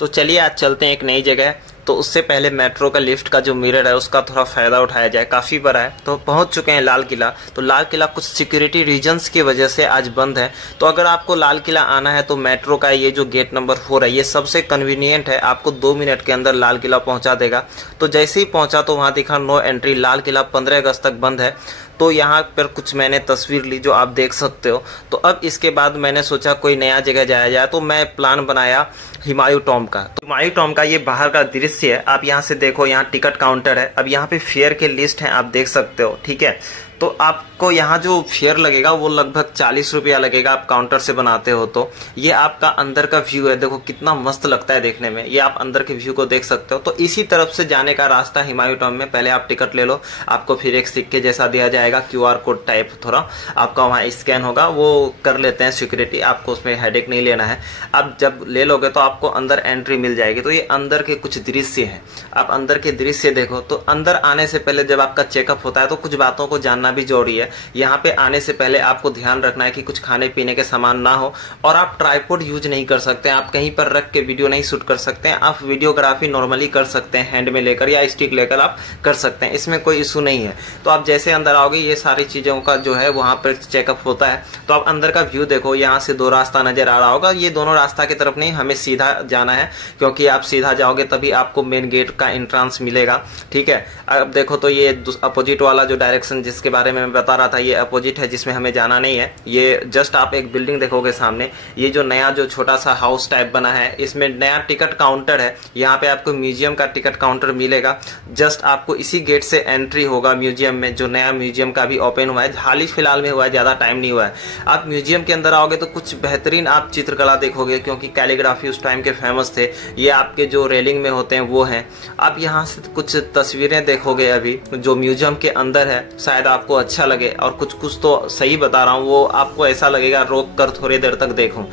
तो चलिए आज चलते हैं एक नई जगह। तो उससे पहले मेट्रो का लिफ्ट का जो मिरर है उसका थोड़ा फ़ायदा उठाया जाए, काफ़ी बड़ा है। तो पहुंच चुके हैं लाल किला। तो लाल किला कुछ सिक्योरिटी रीजंस की वजह से आज बंद है। तो अगर आपको लाल किला आना है तो मेट्रो का ये जो गेट नंबर 4 है ये सबसे कन्वीनियंट है, आपको 2 मिनट के अंदर लाल किला पहुंचा देगा। तो जैसे ही पहुंचा तो वहाँ दिखा नो एंट्री, लाल किला 15 अगस्त तक बंद है। तो यहाँ पर कुछ मैंने तस्वीर ली जो आप देख सकते हो। तो अब इसके बाद मैंने सोचा कोई नया जगह जाया जाए, तो मैं प्लान बनाया हुमायूं टॉम्ब का। तो हुमायूं टॉम्ब का ये बाहर का दृश्य है, आप यहाँ से देखो, यहाँ टिकट काउंटर है। अब यहाँ पे फेयर के लिस्ट हैं, आप देख सकते हो, ठीक है। तो आपको यहाँ जो फेयर लगेगा वो लगभग 40 रुपया लगेगा, आप काउंटर से बनाते हो। तो ये आपका अंदर का व्यू है, देखो कितना मस्त लगता है देखने में, ये आप अंदर के व्यू को देख सकते हो। तो इसी तरफ से जाने का रास्ता हुमायूं टॉम्ब में। पहले आप टिकट ले लो, आपको फिर एक सिक्के जैसा दिया जाएगा, QR कोड टाइप, थोड़ा आपका वहाँ स्कैन होगा, वो कर लेते हैं सिक्योरिटी, आपको उसमें हेडेक नहीं लेना है। आप जब ले लोगे तो आपको अंदर एंट्री मिल जाएगी। तो ये अंदर के कुछ दृश्य हैं, आप अंदर के दृश्य देखो। तो अंदर आने से पहले जब आपका चेकअप होता है तो कुछ बातों को जानना भी जरूरी है। यहाँ पे आने से पहले आपको ध्यान रखना है कि कुछ खाने पीने के सामान ना हो, और आप ट्राइपॉड यूज नहीं कर सकते, आप कहीं पर रख के वीडियो नहीं शूट कर सकते हैं। आप वीडियोग्राफी नॉर्मली कर सकते हैं, हैंड में लेकर या स्टिक लेकर आप कर सकते हैं, इसमें कोई इशू नहीं है। तो आप जैसे अंदर आओगे ये सारी चीजों का जो है वहां पर चेकअप होता है। तो आप अंदर का व्यू देखो, यहाँ से 2 रास्ता नजर आ रहा होगा, ये दोनों रास्ता की तरफ नहीं, हमें सीधा जाना है, क्योंकि आप सीधा जाओगे तभी आपको मेन गेट का एंट्रेंस मिलेगा, ठीक है। अब देखो तो ये अपोजिट वाला जो डायरेक्शन जिसके बारे में मैं बता रहा था ये अपोजिट है, जिसमें हमें जाना नहीं है। ये जस्ट आप एक बिल्डिंग देखोगे सामने, ये जो नया जो छोटा सा हाउस टाइप बना है इसमें नया टिकट काउंटर है। यहाँ पे आपको म्यूजियम का टिकट काउंटर मिलेगा, जस्ट आपको इसी गेट से एंट्री होगा म्यूजियम में, जो नया म्यूजियम का भी ओपन हुआ है, हाल ही फिलहाल में हुआ है, ज्यादा टाइम नहीं हुआ है। आप म्यूजियम के अंदर आओगे तो कुछ बेहतरीन आप चित्रकला देखोगे, क्योंकि कैलीग्राफी उस टाइम के फेमस थे। ये आपके जो रेलिंग में होते हैं वो हैं। आप यहाँ से कुछ तस्वीरें देखोगे अभी जो म्यूजियम के अंदर है, शायद आपको अच्छा लगे, और कुछ तो सही बता रहा हूँ, वो आपको ऐसा लगेगा रोक कर थोड़ी देर तक देखूं।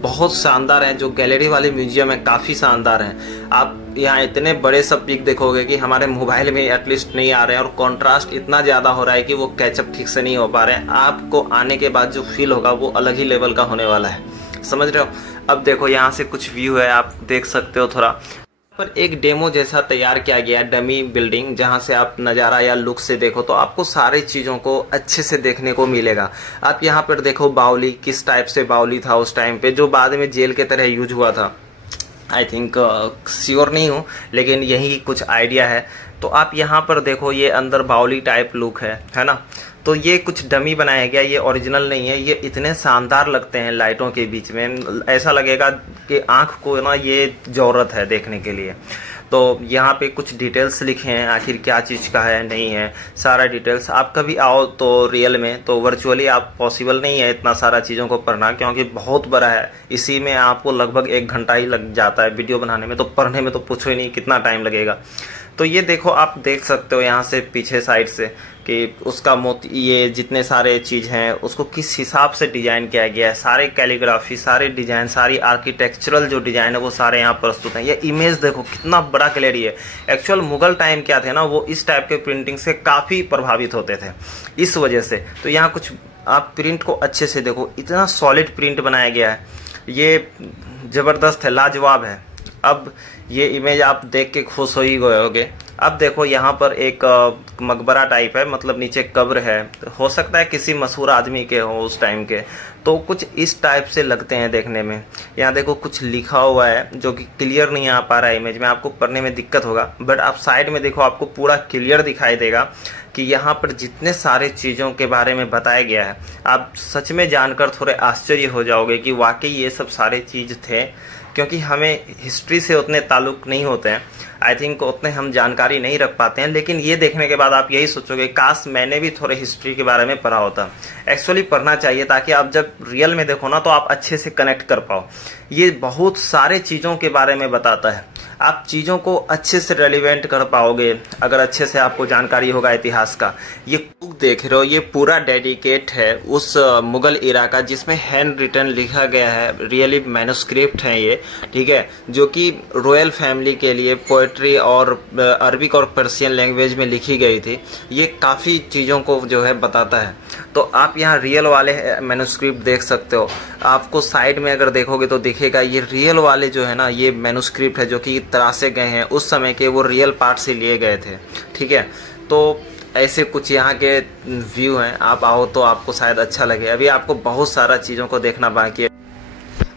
बहुत शानदार है, जो गैलरी वाले म्यूजियम है काफी शानदार है। आप यहाँ इतने बड़े सब पिक देखोगे कि हमारे मोबाइल में एटलीस्ट नहीं आ रहे हैं, और कंट्रास्ट इतना ज्यादा हो रहा है कि वो कैचअप ठीक से नहीं हो पा रहे हैं। आपको आने के बाद जो फील होगा वो अलग ही लेवल का होने वाला है, समझ रहे हो। अब देखो यहाँ से कुछ व्यू है, आप देख सकते हो। थोड़ा पर एक डेमो जैसा तैयार किया गया है, डमी बिल्डिंग, जहां से आप नज़ारा या लुक से देखो तो आपको सारी चीज़ों को अच्छे से देखने को मिलेगा। आप यहाँ पर देखो बावली, किस टाइप से बावली था उस टाइम पे, जो बाद में जेल के तरह यूज हुआ था। आई थिंक श्योर नहीं हूँ, लेकिन यही कुछ आइडिया है। तो आप यहाँ पर देखो, ये अंदर बावली टाइप लुक है ना। तो ये कुछ डमी बनाया गया, ये ओरिजिनल नहीं है। ये इतने शानदार लगते हैं लाइटों के बीच में, ऐसा लगेगा कि आंख को ना ये जरूरत है देखने के लिए। तो यहाँ पे कुछ डिटेल्स लिखे हैं, आखिर क्या चीज़ का है नहीं है, सारा डिटेल्स। आप कभी आओ तो रियल में, तो वर्चुअली आप पॉसिबल नहीं है इतना सारा चीज़ों को पढ़ना, क्योंकि बहुत बड़ा है। इसी में आपको लगभग 1 घंटा ही लग जाता है वीडियो बनाने में, तो पढ़ने में तो पूछो ही नहीं कितना टाइम लगेगा। तो ये देखो, आप देख सकते हो यहाँ से पीछे साइड से कि उसका मोती, ये जितने सारे चीज़ हैं उसको किस हिसाब से डिजाइन किया गया है। सारे कैलीग्राफी, सारे डिजाइन, सारी आर्किटेक्चरल जो डिजाइन है वो सारे यहाँ प्रस्तुत हैं। ये इमेज देखो कितना बड़ा क्लियरी है। एक्चुअल मुगल टाइम क्या थे ना, वो इस टाइप के प्रिंटिंग से काफ़ी प्रभावित होते थे, इस वजह से। तो यहाँ कुछ आप प्रिंट को अच्छे से देखो, इतना सॉलिड प्रिंट बनाया गया है, ये ज़बरदस्त है, लाजवाब है। अब ये इमेज आप देख के खुश हो ही गए होगे। अब देखो यहाँ पर एक मकबरा टाइप है, मतलब नीचे कब्र है, हो सकता है किसी मशहूर आदमी के हो उस टाइम के। तो कुछ इस टाइप से लगते हैं देखने में। यहाँ देखो कुछ लिखा हुआ है जो कि क्लियर नहीं आ पा रहा है इमेज में, आपको पढ़ने में दिक्कत होगा, बट आप साइड में देखो आपको पूरा क्लियर दिखाई देगा कि यहाँ पर जितने सारे चीज़ों के बारे में बताया गया है। आप सच में जानकर थोड़े आश्चर्य हो जाओगे कि वाकई ये सब सारे चीज़ थे, क्योंकि हमें हिस्ट्री से उतने ताल्लुक नहीं होते हैं। आई थिंक उतने हम जानकारी नहीं रख पाते हैं, लेकिन ये देखने के बाद आप यही सोचोगे काश मैंने भी थोड़े हिस्ट्री के बारे में पढ़ा होता। एक्चुअली पढ़ना चाहिए, ताकि आप जब रियल में देखो ना तो आप अच्छे से कनेक्ट कर पाओ। ये बहुत सारे चीज़ों के बारे में बताता है, आप चीज़ों को अच्छे से रेलिवेंट कर पाओगे अगर अच्छे से आपको जानकारी होगा इतिहास का। ये बुक देख रहे हो, ये पूरा डेडिकेट है उस मुगल इरा का, जिसमें हैंड रिटन लिखा गया है, रियली मैन्युस्क्रिप्ट है ये, ठीक है, जो कि रॉयल फैमिली के लिए पोएट्री और अरबिक और पर्शियन लैंग्वेज में लिखी गई थी। ये काफ़ी चीज़ों को जो है बताता है। तो आप यहाँ रियल वाले मैन्युस्क्रिप्ट देख सकते हो। आपको साइड में अगर देखोगे तो दिखेगा ये रियल वाले जो है ना, ये मैन्युस्क्रिप्ट है जो कि तरासे गए हैं उस समय के, वो रियल पार्ट से लिए गए थे। ठीक है, तो ऐसे कुछ यहाँ के व्यू हैं। आप आओ तो आपको शायद अच्छा लगे। अभी आपको बहुत सारा चीज़ों को देखना बाकी है।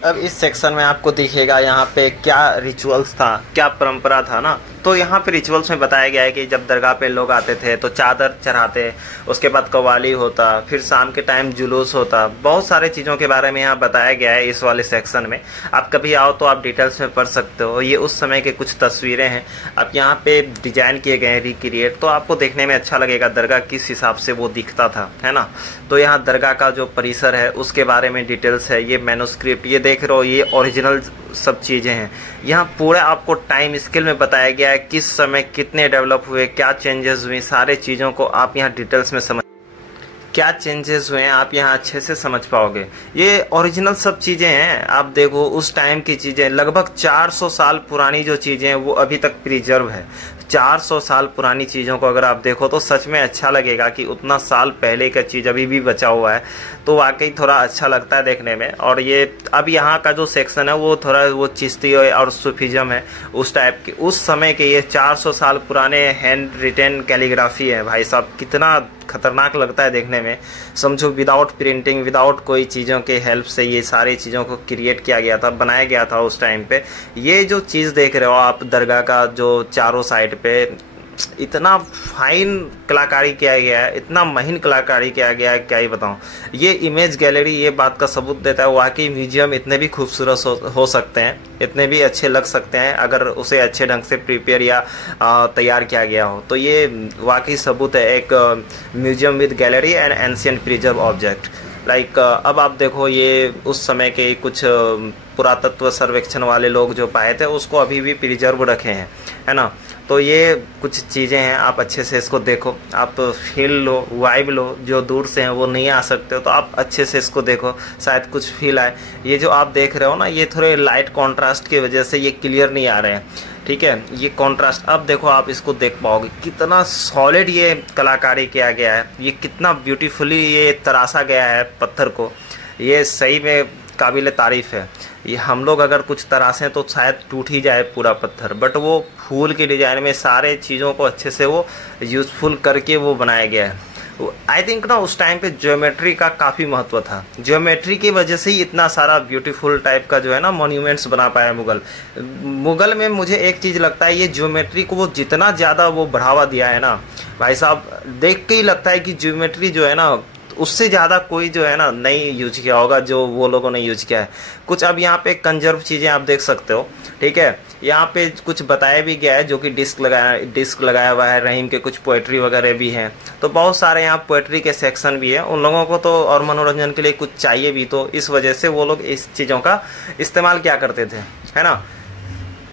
अब इस सेक्शन में आपको दिखेगा यहाँ पे क्या रिचुअल्स था, क्या परंपरा था ना। तो यहाँ पे रिचुअल्स में बताया गया है कि जब दरगाह पे लोग आते थे तो चादर चढ़ाते, उसके बाद कव्वाली होता, फिर शाम के टाइम जुलूस होता। बहुत सारे चीज़ों के बारे में यहाँ बताया गया है इस वाले सेक्शन में। आप कभी आओ तो आप डिटेल्स में पढ़ सकते हो। ये उस समय के कुछ तस्वीरें हैं, आप यहाँ पे डिजाइन किए गए हैं, रिक्रिएट। तो आपको देखने में अच्छा लगेगा दरगाह किस हिसाब से वो दिखता था, है ना। तो यहाँ दरगाह का जो परिसर है उसके बारे में डिटेल्स है। ये मैन्युस्क्रिप्ट ये देख रहे हो, ये ओरिजिनल सब चीज़ें हैं। यहाँ पूरा आपको टाइम स्केल में बताया गया है, किस समय कितने डेवलप हुए, क्या चेंजेस हुए, सारे चीज़ों को आप यहाँ डिटेल्स में समझ, क्या चेंजेस हुए हैं आप यहाँ अच्छे से समझ पाओगे। ये ओरिजिनल सब चीज़ें हैं। आप देखो उस टाइम की चीज़ें, लगभग 400 साल पुरानी जो चीज़ें हैं वो अभी तक प्रिजर्व है। 400 साल पुरानी चीज़ों को अगर आप देखो तो सच में अच्छा लगेगा कि उतना साल पहले का चीज़ अभी भी बचा हुआ है। तो वाकई थोड़ा अच्छा लगता है देखने में। और ये अब यहाँ का जो सेक्शन है वो थोड़ा वो चिश्ती और सूफीज़म है उस टाइप के, उस समय के। ये 400 साल पुराने हैंड रिटेन कैलीग्राफी है भाई साहब। कितना खतरनाक लगता है देखने में। समझो विदाउट प्रिंटिंग, विदाउट कोई चीज़ों के हेल्प से ये सारी चीज़ों को क्रिएट किया गया था, बनाया गया था उस टाइम पे। ये जो चीज़ देख रहे हो आप दरगाह का जो चारों साइड पे, इतना फाइन कलाकारी किया गया है, इतना महीन कलाकारी किया गया है, क्या ही बताऊं। ये इमेज गैलरी ये बात का सबूत देता है वाकई म्यूजियम इतने भी खूबसूरत हो सकते हैं, इतने भी अच्छे लग सकते हैं अगर उसे अच्छे ढंग से प्रिपेयर या तैयार किया गया हो। तो ये वाकई सबूत है एक museum with gallery and ancient preserve object. Like अब आप देखो ये उस समय के कुछ पुरातत्व सर्वेक्षण वाले लोग जो पाए थे उसको अभी भी प्रिजर्व रखे हैं, है ना। तो ये कुछ चीज़ें हैं, आप अच्छे से इसको देखो, आप फील लो, वाइब लो। जो दूर से हैं वो नहीं आ सकते हो तो आप अच्छे से इसको देखो, शायद कुछ फील आए। ये जो आप देख रहे हो ना, ये थोड़े लाइट कॉन्ट्रास्ट की वजह से ये क्लियर नहीं आ रहे हैं, ठीक है। ये कॉन्ट्रास्ट अब देखो, आप इसको देख पाओगे कितना सॉलिड ये कलाकारी किया गया है, ये कितना ब्यूटीफुली ये तराशा गया है पत्थर को। ये सही में काबिल तारीफ़ है। ये हम लोग अगर कुछ तराशें तो शायद टूट ही जाए पूरा पत्थर, बट वो फूल के डिज़ाइन में सारे चीज़ों को अच्छे से वो यूज़फुल करके वो बनाया गया है। आई थिंक ना उस टाइम पे ज्योमेट्री का काफ़ी महत्व था। ज्योमेट्री की वजह से ही इतना सारा ब्यूटीफुल टाइप का जो है ना मॉन्यूमेंट्स बना पाया मुगल में। मुझे एक चीज़ लगता है, ये ज्योमेट्री को वो जितना ज़्यादा वो बढ़ावा दिया है ना भाई साहब, देख के ही लगता है कि ज्योमेट्री जो है ना उससे ज़्यादा कोई जो है ना नहीं यूज किया होगा जो वो लोगों ने यूज किया है। कुछ अब यहाँ पे कंजर्व चीज़ें आप देख सकते हो, ठीक है। यहाँ पे कुछ बताया भी गया है जो कि डिस्क लगाया हुआ है, रहीम के कुछ पोएट्री वगैरह भी हैं। तो बहुत सारे यहाँ पोएट्री के सेक्शन भी है। उन लोगों को तो और मनोरंजन के लिए कुछ चाहिए भी, तो इस वजह से वो लोग इस चीज़ों का इस्तेमाल क्या करते थे, है ना।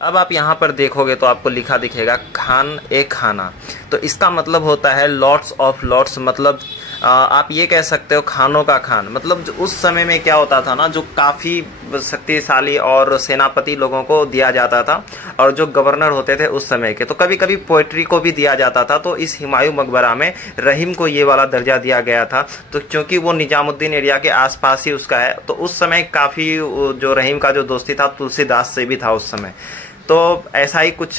अब आप यहाँ पर देखोगे तो आपको लिखा दिखेगा खान ए खाना। तो इसका मतलब होता है लॉर्ड्स ऑफ लॉर्ड्स, मतलब आप ये कह सकते हो खानों का खान। मतलब जो उस समय में क्या होता था ना, जो काफ़ी शक्तिशाली और सेनापति लोगों को दिया जाता था और जो गवर्नर होते थे उस समय के, तो कभी कभी पोइट्री को भी दिया जाता था। तो इस हुमायूं मकबरा में रहीम को ये वाला दर्जा दिया गया था। तो क्योंकि वो निजामुद्दीन एरिया के आसपास ही उसका है, तो उस समय काफ़ी जो रहीम का जो दोस्ती था तुलसीदास से भी था उस समय। तो ऐसा ही कुछ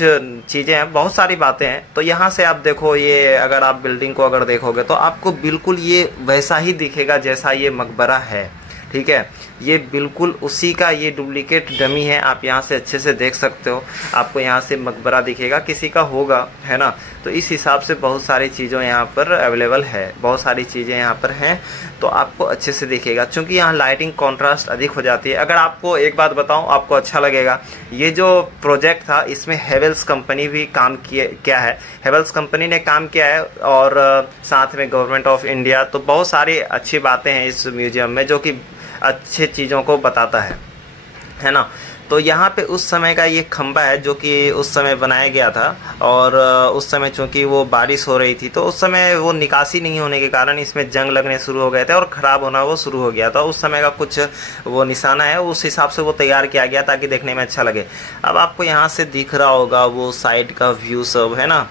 चीज़ें हैं, बहुत सारी बातें हैं। तो यहाँ से आप देखो, ये अगर आप बिल्डिंग को अगर देखोगे तो आपको बिल्कुल ये वैसा ही दिखेगा जैसा ये मकबरा है, ठीक है। ये बिल्कुल उसी का ये डुप्लीकेट डमी है। आप यहाँ से अच्छे से देख सकते हो, आपको यहाँ से मकबरा दिखेगा, किसी का होगा, है ना। तो इस हिसाब से बहुत सारी चीज़ें यहाँ पर अवेलेबल है, बहुत सारी चीज़ें यहाँ पर हैं, तो आपको अच्छे से दिखेगा। क्योंकि यहाँ लाइटिंग कॉन्ट्रास्ट अधिक हो जाती है। अगर आपको एक बात बताऊँ, आपको अच्छा लगेगा, ये जो प्रोजेक्ट था इसमें हेवेल्स कंपनी भी काम किया है। हेवेल्स कंपनी ने काम किया है और साथ में गवर्नमेंट ऑफ इंडिया। तो बहुत सारी अच्छी बातें हैं इस म्यूजियम में जो कि अच्छे चीज़ों को बताता है ना। तो यहाँ पे उस समय का ये खंबा है जो कि उस समय बनाया गया था, और उस समय चूंकि वो बारिश हो रही थी तो उस समय वो निकासी नहीं होने के कारण इसमें जंग लगने शुरू हो गए थे और ख़राब होना वो शुरू हो गया था। उस समय का कुछ वो निशाना है, उस हिसाब से वो तैयार किया गया ताकि देखने में अच्छा लगे। अब आपको यहाँ से दिख रहा होगा वो साइड का व्यू सब, है ना।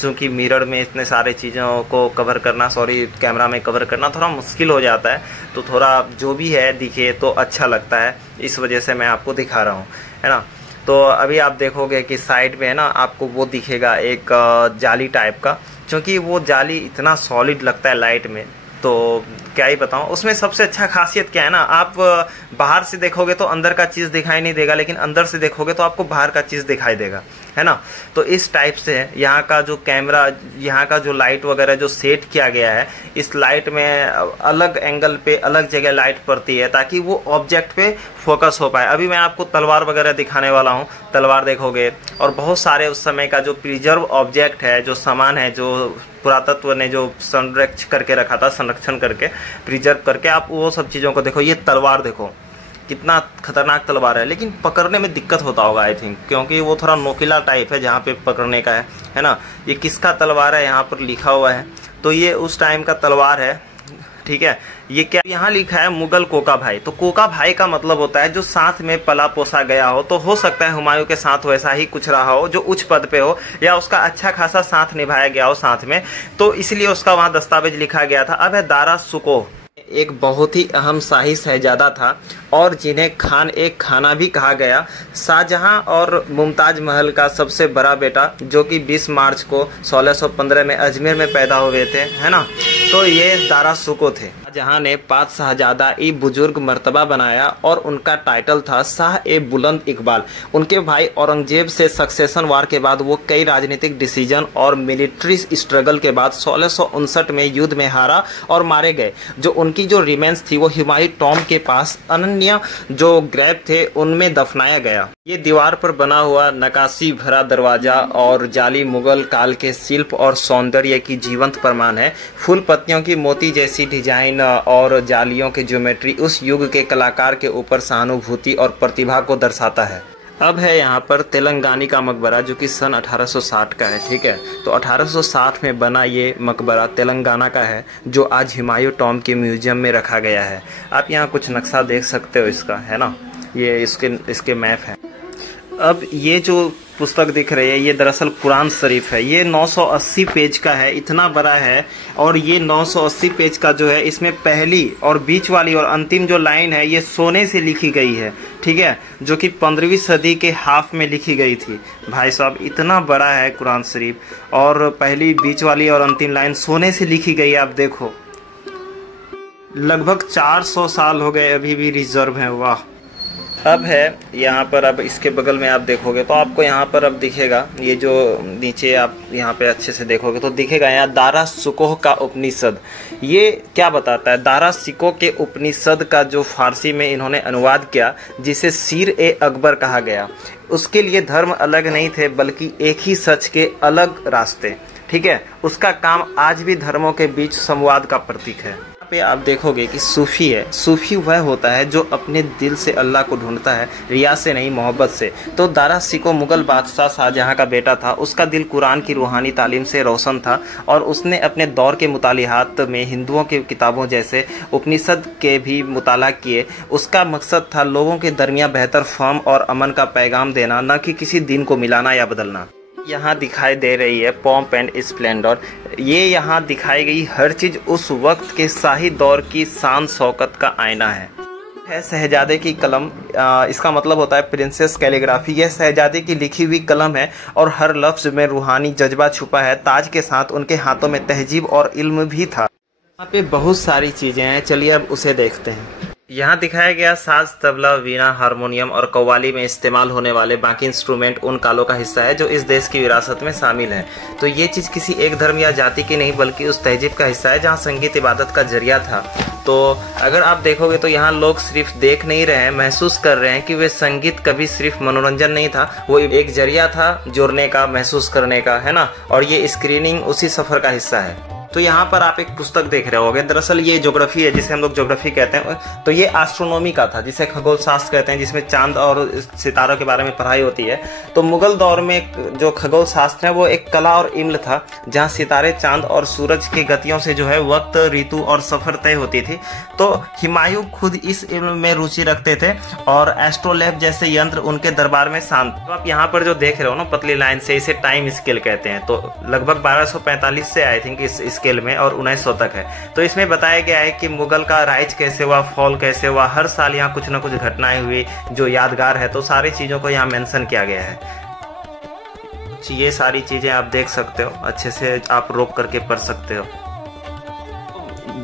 चूँकि मिरर में इतने सारे चीज़ों को कवर करना, कैमरा में कवर करना थोड़ा मुश्किल हो जाता है, तो थोड़ा जो भी है दिखे तो अच्छा लगता है, इस वजह से मैं आपको दिखा रहा हूँ, है ना। तो अभी आप देखोगे कि साइड में है ना आपको वो दिखेगा एक जाली टाइप का, क्योंकि वो जाली इतना सॉलिड लगता है लाइट में, तो क्या ही बताऊं। उसमें सबसे अच्छा खासियत क्या है ना, आप बाहर से देखोगे तो अंदर का चीज़ दिखाई नहीं देगा, लेकिन अंदर से देखोगे तो आपको बाहर का चीज़ दिखाई देगा, है ना। तो इस टाइप से यहाँ का जो कैमरा, यहाँ का जो लाइट वगैरह जो सेट किया गया है, इस लाइट में अलग एंगल पे अलग जगह लाइट पड़ती है ताकि वो ऑब्जेक्ट पे फोकस हो पाए। अभी मैं आपको तलवार वगैरह दिखाने वाला हूँ, तलवार देखोगे, और बहुत सारे उस समय का जो प्रिजर्व ऑब्जेक्ट है, जो सामान है, जो पुरातत्व ने जो संरक्षित करके रखा था, संरक्षण करके प्रिजर्व करके, आप वो सब चीज़ों को देखो। ये तलवार देखो कितना खतरनाक तलवार है, लेकिन पकड़ने में दिक्कत होता होगा आई थिंक, क्योंकि वो थोड़ा नोकीला टाइप है जहाँ पे पकड़ने का है ना। ये किसका तलवार है यहाँ पर लिखा हुआ है, तो ये उस टाइम का तलवार है, ठीक है। ये क्या यहाँ लिखा है, मुगल कोका भाई। तो कोका भाई का मतलब होता है जो साथ में पला पोसा गया हो, तो हो सकता है हुमायूं के साथ वैसा ही कुछ रहा हो, जो उच्च पद पे हो या उसका अच्छा खासा साथ निभाया गया हो साथ में, तो इसलिए उसका वहाँ दस्तावेज लिखा गया था। अब है दारा सुको, एक बहुत ही अहम शाही शहजादा था और जिन्हें खाना भी कहा गया। शाहजहां और मुमताज महल का सबसे बड़ा बेटा, जो कि 20 मार्च को 1615 में अजमेर में पैदा हुए थे, है ना। तो ये दारा सुको थे। शाहजहां ने पाँच शाहजादा ई बुजुर्ग मर्तबा बनाया और उनका टाइटल था शाह ए बुलंद इकबाल। उनके भाई औरंगजेब से सक्सेशन वार के बाद वो कई राजनीतिक डिसीजन और मिलिट्री स्ट्रगल के बाद 1659 में युद्ध में हारा और मारे गए। जो उनकी जो रिमेन्स थी वो हुमायूं टॉम्ब के पास अनन्य जो ग्रेव थे उनमें दफनाया गया। ये दीवार पर बना हुआ नक्काशी भरा दरवाजा और जाली मुगल काल के शिल्प और सौंदर्य की जीवंत प्रमाण है। फूल पत्तियों की मोती जैसी डिजाइन और जालियों की ज्योमेट्री उस युग के कलाकार के ऊपर सहानुभूति और प्रतिभा को दर्शाता है। अब है यहाँ पर तेलंगानी का मकबरा, जो कि सन 1860 का है, ठीक है। तो 1860 में बना ये मकबरा तेलंगाना का है, जो आज हुमायूं टॉम्ब के म्यूजियम में रखा गया है। आप यहाँ कुछ नक्शा देख सकते हो इसका, है ना। ये इसके मैप है। अब ये जो पुस्तक दिख रही है, ये दरअसल कुरान शरीफ है। ये 980 पेज का है, इतना बड़ा है। और ये 980 पेज का जो है, इसमें पहली और बीच वाली और अंतिम जो लाइन है, ये सोने से लिखी गई है, ठीक है, जो कि 15वीं सदी के हाफ में लिखी गई थी। भाई साहब, इतना बड़ा है कुरान शरीफ, और पहली, बीच वाली और अंतिम लाइन सोने से लिखी गई है। आप देखो, लगभग 400 साल हो गए, अभी भी रिजर्व है। वाह। अब है यहाँ पर, अब इसके बगल में आप देखोगे तो आपको यहाँ पर अब दिखेगा, ये जो नीचे आप यहाँ पे अच्छे से देखोगे तो दिखेगा यहाँ दारा सुकोह का उपनिषद। ये क्या बताता है? दारा सिकोह के उपनिषद का जो फारसी में इन्होंने अनुवाद किया, जिसे सीर ए अकबर कहा गया। उसके लिए धर्म अलग नहीं थे, बल्कि एक ही सच के अलग रास्ते, ठीक है। उसका काम आज भी धर्मों के बीच संवाद का प्रतीक है। पे आप देखोगे कि सूफी है। सूफी वह होता है जो अपने दिल से अल्लाह को ढूंढता है, रिया से नहीं, मोहब्बत से। तो दारा सिकोह मुगल बादशाह शाहजहां का बेटा था। उसका दिल कुरान की रूहानी तालीम से रोशन था और उसने अपने दौर के मुतालिहात में हिंदुओं की किताबों जैसे उपनिषद के भी मुताला किए। उसका मकसद था लोगों के दरमियान बेहतर फहम और अमन का पैगाम देना, न कि किसी दिन को मिलाना या बदलना। यहाँ दिखाई दे रही है पॉम्प एंड स्प्लेंडर। ये यहाँ दिखाई गई हर चीज़ उस वक्त के शाही दौर की शान शौकत का आईना है। शहजादे की कलम, इसका मतलब होता है प्रिंसेस कैलीग्राफी। यह शहजादे की लिखी हुई कलम है और हर लफ्ज में रूहानी जज्बा छुपा है। ताज के साथ उनके हाथों में तहजीब और इल्म भी था। यहाँ पे बहुत सारी चीज़ें हैं, चलिए अब उसे देखते हैं। यहाँ दिखाया गया साज, तबला, वीणा, हारमोनियम और कव्वाली में इस्तेमाल होने वाले बाकी इंस्ट्रूमेंट उन कालों का हिस्सा है जो इस देश की विरासत में शामिल है। तो ये चीज़ किसी एक धर्म या जाति की नहीं, बल्कि उस तहजीब का हिस्सा है जहाँ संगीत इबादत का जरिया था। तो अगर आप देखोगे तो यहाँ लोग सिर्फ देख नहीं रहे हैं, महसूस कर रहे हैं कि वे संगीत कभी सिर्फ मनोरंजन नहीं था, वो एक जरिया था जुड़ने का, महसूस करने का, है ना। और ये स्क्रीनिंग उसी सफ़र का हिस्सा है। तो यहाँ पर आप एक पुस्तक देख रहे होंगे, दरअसल ये ज्योग्राफी है जिसे हम लोग ज्योग्राफी कहते हैं। तो ये एस्ट्रोनॉमी का था जिसे खगोल शास्त्र कहते हैं, जिसमें चांद और सितारों के बारे में पढ़ाई होती है। तो मुगल दौर में जो खगोल शास्त्र है वो एक कला और इल्म था, जहाँ सितारे, चांद और सूरज की गतियों से जो है वक्त, ऋतु और सफर तय होती थी। तो हुमायूं खुद इस इल्म में रुचि रखते थे और एस्ट्रोलैब जैसे यंत्र उनके दरबार में शांत। तो आप यहाँ पर जो देख रहे हो ना पतली लाइन से, इसे टाइम स्केल कहते हैं। तो लगभग 1245 से आई थिंक इस स्केल में और 1900 तक है। तो इसमें बताया गया है कि मुगल का राइज कैसे हुआ, फॉल कैसे हुआ, हर साल यहाँ कुछ ना कुछ घटनाएं हुई जो यादगार है। तो सारी चीज़ों को यहाँ मेंशन किया गया है। ये सारी चीज़ें आप देख सकते हो, अच्छे से आप रोक करके पढ़ सकते हो।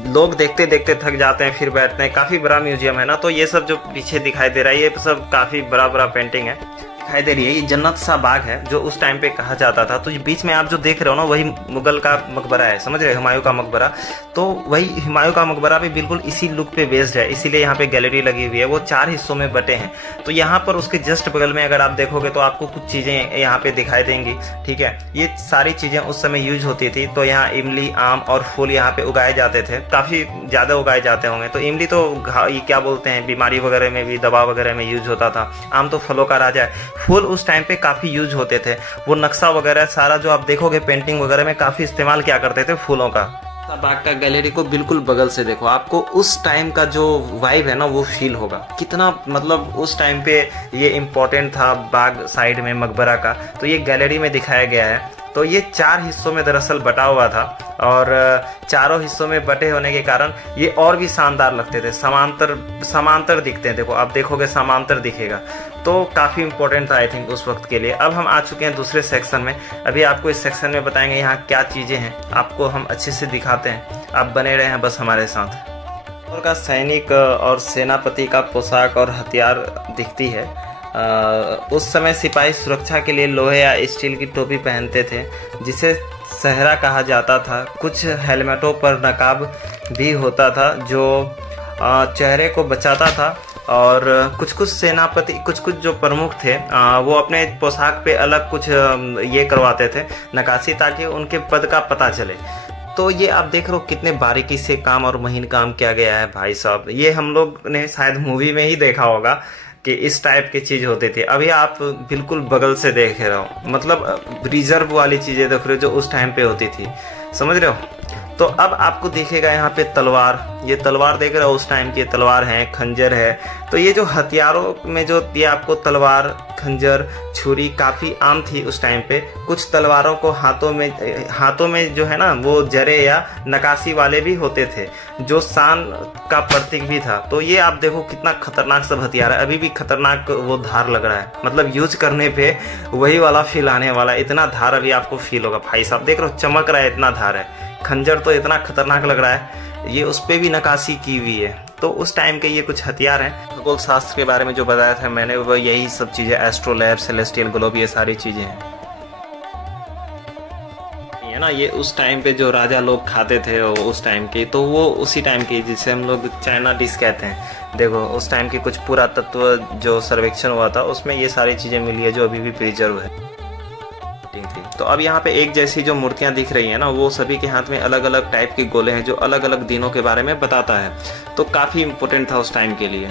लोग देखते देखते थक जाते हैं, फिर बैठते हैं। काफ़ी बड़ा म्यूजियम है ना। तो ये सब जो पीछे दिखाई दे रहा है ये सब काफ़ी बड़ा बड़ा पेंटिंग है दिखाई दे रही है। ये जन्नत सा बाग है जो उस टाइम पे कहा जाता था। तो ये बीच में आप जो देख रहे हो ना वही मुगल का मकबरा है, समझ रहे हो, हुमायूं का मकबरा। तो वही हुमायूं का मकबरा भी बिल्कुल इसी लुक पे बेस्ड है, इसीलिए यहाँ पे गैलरी लगी हुई है। वो 4 हिस्सों में बटे हैं। तो यहाँ पर उसके जस्ट बगल में अगर आप देखोगे तो आपको कुछ चीज़ें यहाँ पे दिखाई देंगी, ठीक है। ये सारी चीज़ें उस समय यूज होती थी। तो यहाँ इमली, आम और फूल यहाँ पे उगाए जाते थे, काफ़ी ज़्यादा उगाए जाते होंगे। तो इमली तो ये क्या बोलते हैं, बीमारी वगैरह में भी, दवा वगैरह में यूज होता था। आम तो फलों का राजा है। फूल उस टाइम पे काफ़ी यूज होते थे। वो नक्शा वगैरह सारा जो आप देखोगे पेंटिंग वगैरह में काफ़ी इस्तेमाल किया करते थे फूलों का। बाग का गैलरी को बिल्कुल बगल से देखो, आपको उस टाइम का जो वाइब है ना वो फील होगा। कितना मतलब उस टाइम पे ये इम्पोर्टेंट था बाग साइड में मकबरा का। तो ये गैलरी में दिखाया गया है। तो ये 4 हिस्सों में दरअसल बटा हुआ था और चारों हिस्सों में बटे होने के कारण ये और भी शानदार लगते थे। समांतर दिखते हैं, देखो आप देखोगे समांतर दिखेगा। तो काफ़ी इंपॉर्टेंट था आई थिंक उस वक्त के लिए। अब हम आ चुके हैं दूसरे सेक्शन में। अभी आपको इस सेक्शन में बताएंगे यहाँ क्या चीज़ें हैं, आपको हम अच्छे से दिखाते हैं। आप बने रहे हैं बस हमारे साथ। और का सैनिक और सेनापति का पोशाक और हथियार दिखती है। उस समय सिपाही सुरक्षा के लिए लोहे या स्टील की टोपी पहनते थे जिसे सहरा कहा जाता था। कुछ हेलमेटों पर नकाब भी होता था जो चेहरे को बचाता था। और कुछ सेनापति, कुछ जो प्रमुख थे वो अपने पोशाक पे अलग कुछ ये करवाते थे नक्काशी, ताकि उनके पद का पता चले। तो ये आप देख रहे हो कितने बारीकी से काम और महीन काम किया गया है भाई साहब। ये हम लोग ने शायद मूवी में ही देखा होगा कि इस टाइप की चीज़ होती थी। अभी आप बिल्कुल बगल से देख रहे हो, मतलब रिजर्व वाली चीज़ें देख रहे हो जो उस टाइम पे होती थी, समझ रहे हो। तो अब आपको दिखेगा यहाँ पे तलवार। ये तलवार देख रहे हो, उस टाइम की तलवार है, खंजर है। तो ये जो हथियारों में जो ये आपको तलवार, खंजर, छुरी काफ़ी आम थी उस टाइम पे। कुछ तलवारों को हाथों में जो है ना वो जरे या नक्काशी वाले भी होते थे जो शान का प्रतीक भी था। तो ये आप देखो कितना खतरनाक सब हथियार है। अभी भी खतरनाक वो धार लग रहा है, मतलब यूज करने पे वही वाला फील आने वाला है। इतना धार अभी आपको फील होगा भाई साहब, देख रहे हो चमक रहा है, इतना धार है। खंजर तो इतना खतरनाक लग रहा है, ये उस पर भी नक्काशी की हुई है। तो उस टाइम के ये कुछ हथियार हैं। खगोल शास्त्र के बारे में जो बताया था मैंने वो यही सब चीज़ें, एस्ट्रोलैब, सेलेस्टियल ग्लोब, ये सारी चीज़ें हैं है ना। ये उस टाइम पे जो राजा लोग खाते थे उस टाइम के, तो वो उसी टाइम की जिसे हम लोग चाइना डिश कहते हैं। देखो उस टाइम की कुछ पुरातत्व जो सर्वेक्षण हुआ था उसमें ये सारी चीज़ें मिली है जो अभी भी प्रिजर्व है। तो अब यहाँ पे एक जैसी जो मूर्तियाँ दिख रही हैं ना, वो सभी के हाथ में अलग अलग टाइप के गोले हैं जो अलग अलग दिनों के बारे में बताता है। तो काफ़ी इम्पोर्टेंट था उस टाइम के लिए।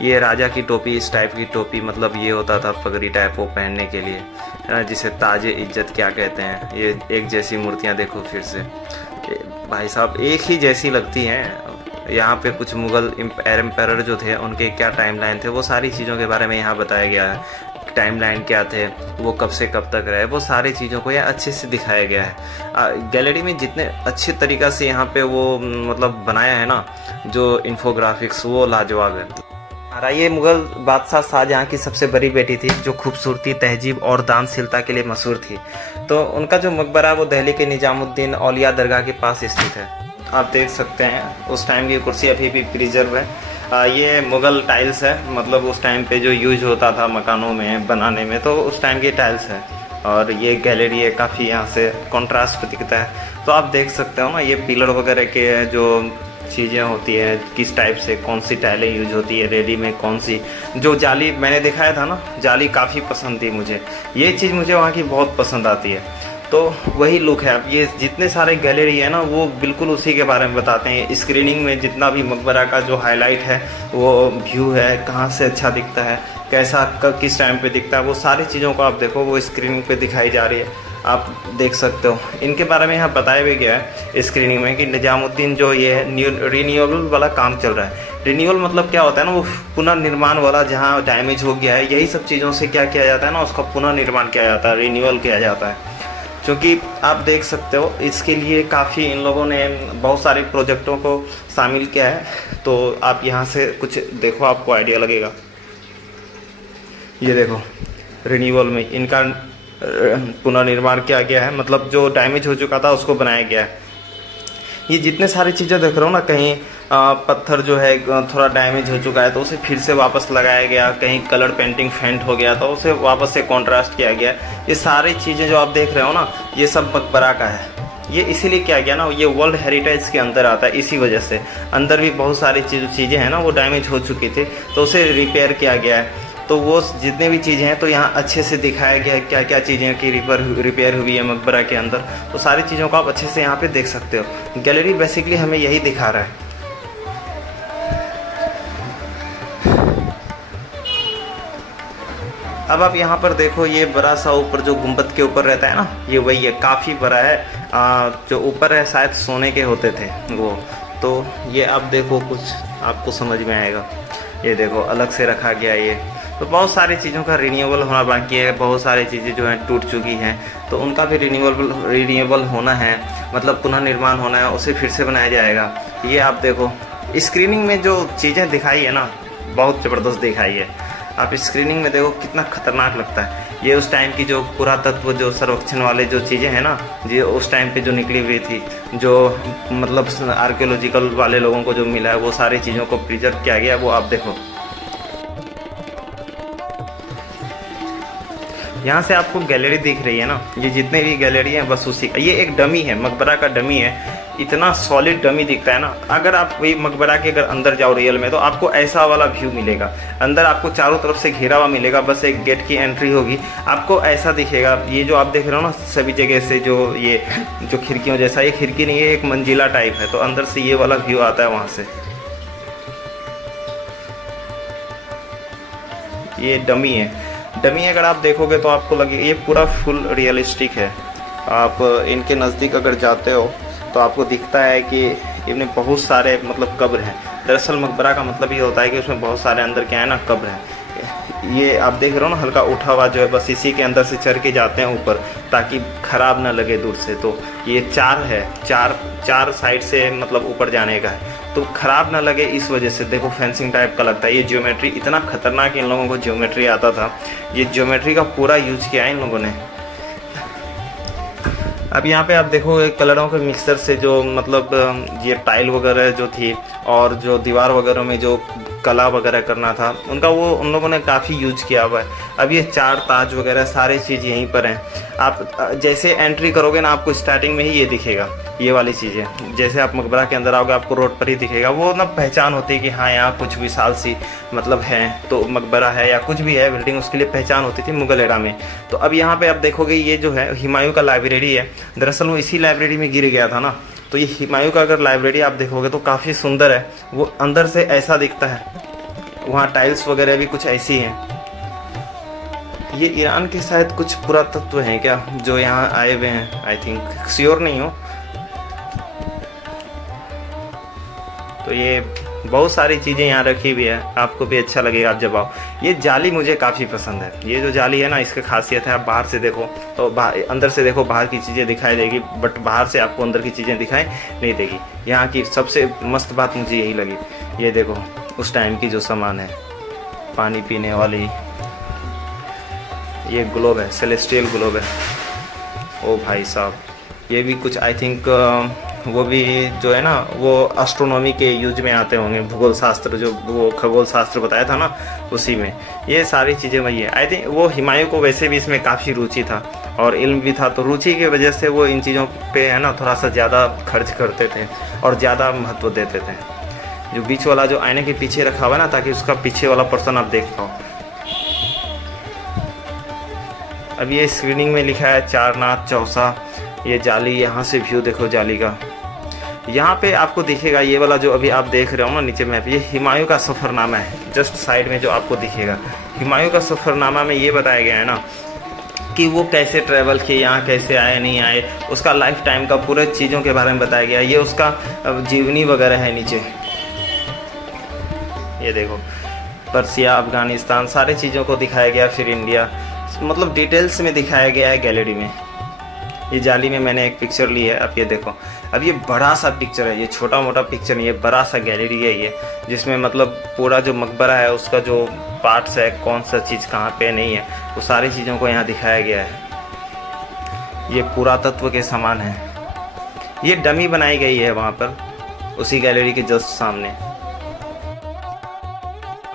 ये राजा की टोपी, इस टाइप की टोपी, मतलब ये होता था पगड़ी टाइप वो पहनने के लिए, है ना, जिसे ताजे इज्जत क्या कहते हैं। ये एक जैसी मूर्तियाँ देखो फिर से भाई साहब, एक ही जैसी लगती हैं। यहाँ पे कुछ मुगल एम्पायर जो थे उनके क्या टाइमलाइन थे वो सारी चीज़ों के बारे में यहाँ बताया गया है। टाइमलाइन क्या थे, वो कब से कब तक रहे, वो सारी चीज़ों को यहाँ अच्छे से दिखाया गया है। गैलरी में जितने अच्छे तरीक़ा से यहाँ पे वो मतलब बनाया है ना जो इन्फोग्राफिक्स, वो लाजवाब है। हमारा ये मुगल बादशाह शाहजहाँ की सबसे बड़ी बेटी थी जो खूबसूरती, तहजीब और दानशीलता के लिए मशहूर थी। तो उनका जो मकबरा वो दिल्ली के निजामुद्दीन औलिया दरगाह के पास स्थित है। आप देख सकते हैं उस टाइम की कुर्सी अभी भी प्रिजर्व है। ये मुगल टाइल्स है, मतलब उस टाइम पे जो यूज होता था मकानों में बनाने में, तो उस टाइम की टाइल्स है। और ये गैलरी है, काफ़ी यहाँ से कॉन्ट्रास्ट दिखता है। तो आप देख सकते हो ना ये पिलर वगैरह के जो चीज़ें होती है, किस टाइप से कौन सी टाइलें यूज होती है, रेडी में कौन सी, जो जाली मैंने दिखाया था ना, जाली काफ़ी पसंद थी मुझे। ये चीज़ मुझे वहाँ की बहुत पसंद आती है। तो वही लुक है। अब ये जितने सारे गैलरी है ना वो बिल्कुल उसी के बारे में बताते हैं। स्क्रीनिंग में जितना भी मकबरा का जो हाईलाइट है, वो व्यू है, कहाँ से अच्छा दिखता है, कैसा किस टाइम पे दिखता है, वो सारी चीज़ों को आप देखो वो स्क्रीनिंग पे दिखाई जा रही है, आप देख सकते हो। इनके बारे में यहाँ बताया भी गया है स्क्रीनिंग में कि निजामुद्दीन जो ये है रिन्यूएबल वाला काम चल रहा है। रिन्यूअल मतलब क्या होता है ना, वो पुनर्निर्माण वाला, जहाँ डैमेज हो गया है यही सब चीज़ों से क्या किया जाता है ना, उसका पुनर्निर्माण किया जाता है, रिन्यूअल किया जाता है। क्योंकि आप देख सकते हो इसके लिए काफ़ी इन लोगों ने बहुत सारे प्रोजेक्टों को शामिल किया है। तो आप यहाँ से कुछ देखो, आपको आइडिया लगेगा। ये देखो रिन्यूअल में इनका पुनर्निर्माण किया गया है, मतलब जो डैमेज हो चुका था उसको बनाया गया है। ये जितने सारी चीज़ें देख रहे हो ना, कहीं पत्थर जो है थोड़ा डैमेज हो चुका है तो उसे फिर से वापस लगाया गया, कहीं कलर पेंटिंग फेंट हो गया तो उसे वापस से कॉन्ट्रास्ट किया गया। ये सारी चीज़ें जो आप देख रहे हो ना, ये सब मकबरा का है। ये इसीलिए किया गया ना, ये वर्ल्ड हेरिटेज के अंदर आता है, इसी वजह से। अंदर भी बहुत सारी चीज़ें हैं ना वो डैमेज हो चुकी थी तो उसे रिपेयर किया गया है। तो वो जितने भी चीज़ें हैं तो यहाँ अच्छे से दिखाया गया है क्या क्या चीज़ें की रिपेयर हुई है मकबरा के अंदर। तो सारी चीज़ों को आप अच्छे से यहाँ पे देख सकते हो। गैलरी बेसिकली हमें यही दिखा रहा है। अब आप यहाँ पर देखो, ये बड़ा सा ऊपर जो गुंबद के ऊपर रहता है ना, ये वही है, काफ़ी बड़ा है। जो ऊपर है शायद सोने के होते थे वो। तो ये आप देखो, कुछ आपको समझ में आएगा। ये देखो अलग से रखा गया ये। तो बहुत सारी चीज़ों का रिन्यूएबल होना बाकी है। बहुत सारी चीज़ें जो हैं टूट चुकी हैं तो उनका भी रिन्यूएबल होना है, मतलब पुनर्निर्माण होना है, उसे फिर से बनाया जाएगा। ये आप देखो स्क्रीनिंग में जो चीज़ें दिखाई है ना, बहुत ज़बरदस्त दिखाई है। आप स्क्रीनिंग में देखो कितना खतरनाक लगता है। ये उस टाइम की जो पुरातत्व जो सर्वेक्षण वाले जो चीज़ें हैं ना, ये उस टाइम पे जो निकली हुई थी, जो मतलब आर्कियोलॉजिकल वाले लोगों को जो मिला है, वो सारी चीज़ों को प्रिजर्व किया गया। वो आप देखो, यहाँ से आपको गैलरी दिख रही है ना, ये जितने भी गैलरी हैं बस उसी का। ये एक डमी है, मकबरा का डमी है। इतना सॉलिड डमी दिखता है ना। अगर आप वही मकबरा के अगर अंदर जाओ रियल में तो आपको ऐसा वाला व्यू मिलेगा। अंदर आपको चारों तरफ से घेरा हुआ मिलेगा, बस एक गेट की एंट्री होगी, आपको ऐसा दिखेगा। ये जो आप देख रहे हो ना सभी जगह से जो ये जो खिड़कियों जैसा, ये खिड़की नहीं है, एक मंजिला टाइप है, तो अंदर से ये वाला व्यू आता है वहाँ से। ये डमी है। डमी अगर आप देखोगे तो आपको लगेगा ये पूरा फुल रियलिस्टिक है। आप इनके नज़दीक अगर जाते हो तो आपको दिखता है कि इनमें बहुत सारे मतलब कब्र हैं। दरअसल मकबरा का मतलब ये होता है कि उसमें बहुत सारे अंदर क्या है ना कब्र हैं। ये आप देख रहे हो ना हल्का उठा हुआ जो है, बस इसी के अंदर से चढ़ के जाते हैं ऊपर ताकि ख़राब ना लगे दूर से। तो ये चार साइड से मतलब ऊपर जाने का है तो ख़राब ना लगे, इस वजह से देखो फेंसिंग टाइप का लगता है। ये ज्योमेट्री इतना खतरनाक इन लोगों को ज्योमेट्री आता था, ये ज्योमेट्री का पूरा यूज किया है इन लोगों ने। अब यहाँ पे आप देखो कलरों के मिक्सचर से जो मतलब ये टाइल वगैरह जो थी और जो दीवार वगैरह में जो कला वगैरह करना था उनका, वो उन लोगों ने काफ़ी यूज किया हुआ है। अब ये चार ताज वगैरह सारे चीज़ यहीं पर हैं। आप जैसे एंट्री करोगे ना आपको स्टार्टिंग में ही ये दिखेगा, ये वाली चीज़ें। जैसे आप मकबरा के अंदर आओगे आपको रोड पर ही दिखेगा। वो ना पहचान होती है कि हाँ यहाँ कुछ विशाल सी मतलब है तो मकबरा है या कुछ भी है बिल्डिंग, उसके लिए पहचान होती थी मुगल एरा में। तो अब यहाँ पे आप देखोगे ये जो है हुमायूं का लाइब्रेरी है। दरअसल वो इसी लाइब्रेरी में गिर गया था ना, तो ये हुमायूं का अगर लाइब्रेरी आप देखोगे तो काफ़ी सुंदर है। वो अंदर से ऐसा दिखता है, वहाँ टाइल्स वगैरह भी कुछ ऐसी हैं। ये ईरान के शायद कुछ पुरातत्व हैं क्या जो यहाँ आए हुए हैं, आई थिंक, श्योर नहीं हो। तो ये बहुत सारी चीज़ें यहाँ रखी हुई है, आपको भी अच्छा लगेगा आप जब आओ। ये जाली मुझे काफ़ी पसंद है। ये जो जाली है ना इसकी खासियत है, आप बाहर से देखो तो अंदर से देखो बाहर की चीज़ें दिखाई देगी, बट बाहर से आपको अंदर की चीज़ें दिखाई नहीं देगी। यहाँ की सबसे मस्त बात मुझे यही लगी। ये देखो उस टाइम की जो सामान है, पानी पीने वाली ये ग्लोब है, सेलेस्टियल ग्लोब है। ओ भाई साहब, ये भी कुछ आई थिंक वो भी जो है ना वो एस्ट्रोनॉमी के यूज में आते होंगे, भूगोल शास्त्र जो वो खगोल शास्त्र बताया था ना उसी में ये सारी चीज़ें वही है। आई थिंक वो हुमायूं को वैसे भी इसमें काफ़ी रुचि था और इल्म भी था, तो रुचि की वजह से वो इन चीज़ों पे है ना थोड़ा सा ज़्यादा खर्च करते थे और ज़्यादा महत्व देते थे। जो बीच वाला जो आईने के पीछे रखा हुआ है ना ताकि उसका पीछे वाला पर्सन आप देख पाओ। अब ये स्क्रीनिंग में लिखा है चारनाथ चौसा। ये जाली, यहाँ से व्यू देखो जाली का। यहाँ पे आपको दिखेगा ये वाला जो अभी आप देख रहे हो ना नीचे मैप, ये हुमायूं का सफ़रनामा है। जस्ट साइड में जो आपको दिखेगा, हुमायूं का सफ़रनामा में ये बताया गया है ना कि वो कैसे ट्रैवल किए, यहाँ कैसे आए नहीं आए, उसका लाइफ टाइम का पूरे चीज़ों के बारे में बताया गया। ये उसका जीवनी वगैरह है नीचे, ये देखो पर्सिया, अफ़गानिस्तान, सारे चीज़ों को दिखाया गया। फिर इंडिया, मतलब डिटेल्स में दिखाया गया है गैलरी में। ये जाली में मैंने एक पिक्चर ली है, अब ये देखो। अब ये बड़ा सा पिक्चर है, ये छोटा मोटा पिक्चर नहीं है, बड़ा सा गैलरी है ये, जिसमें मतलब पूरा जो मकबरा है उसका जो पार्ट्स है, कौन सा चीज़ कहाँ पे नहीं है, वो सारी चीज़ों को यहाँ दिखाया गया है। ये पुरातत्व के समान है। ये डमी बनाई गई है वहाँ पर, उसी गैलरी के जस्ट सामने।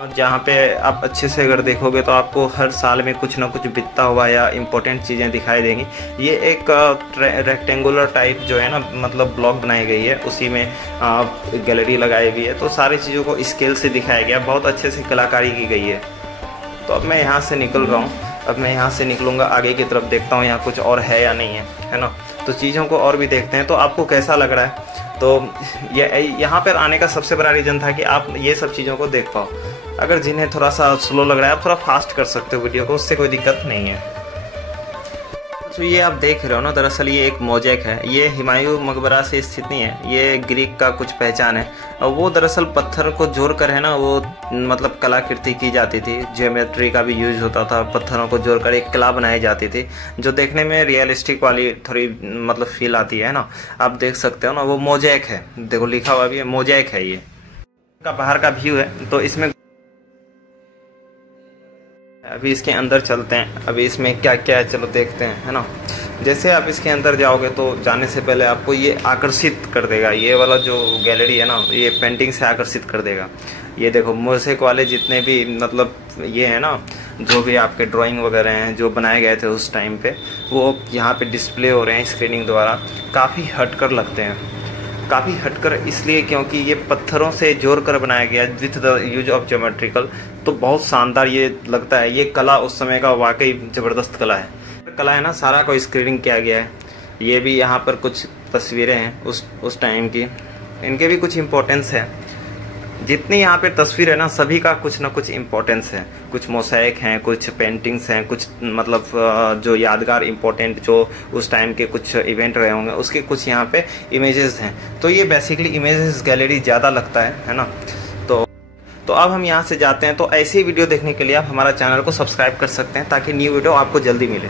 जहाँ पे आप अच्छे से अगर देखोगे तो आपको हर साल में कुछ ना कुछ बिकता हुआ या इम्पोर्टेंट चीज़ें दिखाई देंगी। ये एक रेक्टेंगुलर टाइप जो है ना, मतलब ब्लॉक बनाई गई है, उसी में गैलरी लगाई हुई है, तो सारी चीज़ों को स्केल से दिखाया गया, बहुत अच्छे से कलाकारी की गई है। तो अब मैं यहाँ से निकल रहा हूँ, अब मैं यहाँ से निकलूँगा आगे की तरफ, देखता हूँ यहाँ कुछ और है या नहीं है ना। तो चीज़ों को और भी देखते हैं। तो आपको कैसा लग रहा है? तो यहाँ पर आने का सबसे बड़ा रीज़न था कि आप ये सब चीज़ों को देख पाओ। अगर जिन्हें थोड़ा सा स्लो लग रहा है, आप थोड़ा फास्ट कर सकते हो वीडियो को, उससे कोई दिक्कत नहीं है। तो ये आप देख रहे हो ना, दरअसल ये एक मोज़ेक है। ये हुमायूं मकबरा से स्थित नहीं है, ये ग्रीक का कुछ पहचान है। और वो दरअसल पत्थर को जोड़ कर है ना, वो मतलब कलाकृति की जाती थी, ज्योमेट्री का भी यूज होता था, पत्थरों को जोड़कर एक कला बनाई जाती थी, जो देखने में रियलिस्टिक वाली थोड़ी मतलब फील आती है ना। आप देख सकते हो ना, वो मोज़ेक है, देखो लिखा हुआ भी है, मोज़ेक है। ये का बाहर का व्यू है। तो इसमें अभी इसके अंदर चलते हैं, अभी इसमें क्या क्या है चलो देखते हैं, है ना। जैसे आप इसके अंदर जाओगे तो जाने से पहले आपको ये आकर्षित कर देगा, ये वाला जो गैलरी है ना, ये पेंटिंग से आकर्षित कर देगा। ये देखो मोज़ेक वाले जितने भी मतलब ये है ना, जो भी आपके ड्राइंग वगैरह हैं जो बनाए गए थे उस टाइम पे, वो यहाँ पे डिस्प्ले हो रहे हैं स्क्रीनिंग द्वारा। काफ़ी हटकर लगते हैं, काफ़ी हटकर इसलिए क्योंकि ये पत्थरों से जोड़ कर बनाया गया with the use of geometrical. तो बहुत शानदार ये लगता है। ये कला उस समय का वाकई ज़बरदस्त कला है ना, सारा को स्क्रीनिंग किया गया है। ये भी यहाँ पर कुछ तस्वीरें हैं उस टाइम की, इनके भी कुछ इम्पोर्टेंस है। जितनी यहाँ पे तस्वीर है ना, सभी का कुछ ना कुछ इम्पोर्टेंस है। कुछ मोज़ेक हैं, कुछ पेंटिंग्स हैं, कुछ मतलब जो यादगार इम्पोर्टेंट जो उस टाइम के कुछ इवेंट रहे होंगे, उसके कुछ यहाँ पे इमेजेस हैं। तो ये बेसिकली इमेजेस गैलरी ज़्यादा लगता है ना। तो अब हम यहाँ से जाते हैं। तो ऐसी वीडियो देखने के लिए आप हमारा चैनल को सब्सक्राइब कर सकते हैं, ताकि न्यू वीडियो आपको जल्दी मिले।